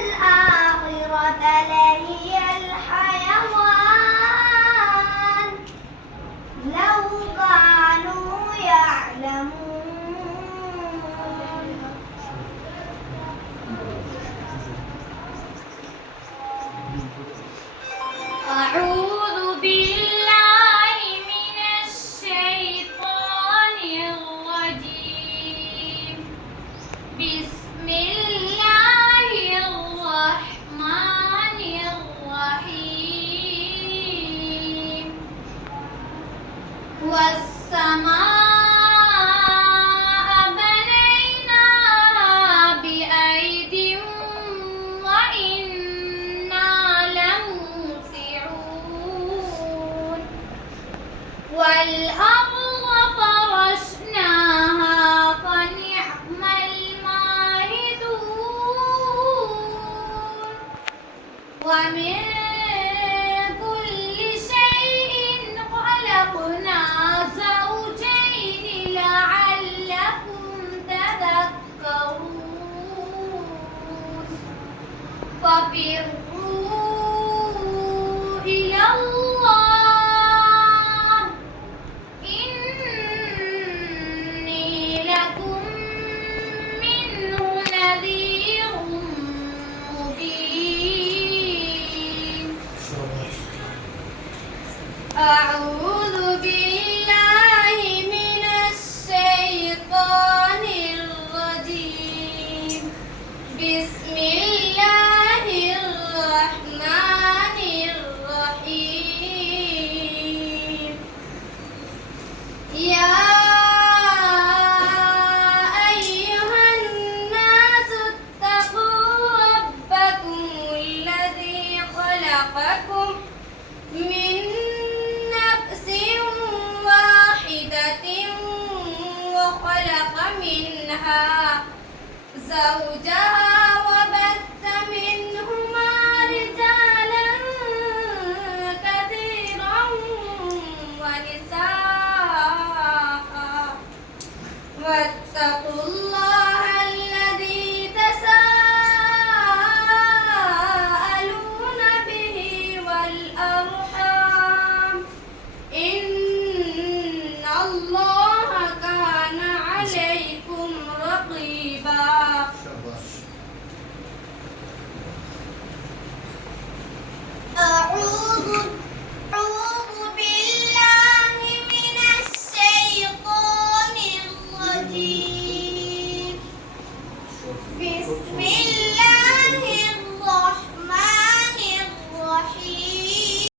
الآخرة لهي الحيوان لو كانوا يعلمون. أعوذ بالله من الشيطان الرجيم. بسم الله الرحمن الرحيم. والسماء بنيناها بأيد وإنا لموسعون. والأرض فرشناها فنعم الماهدون. ومن كل شيء خلقنا زوجين لعلكم تذكرون. ففروا إلى الله إني لكم منه نذير مبين. أعوذ بالله من الشيطان الرجيم. بسم الله الرحمن الرحيم. يا أيها الناس اتقوا ربكم الذي خلقكم من نفس واحدة وخلق منها زوجها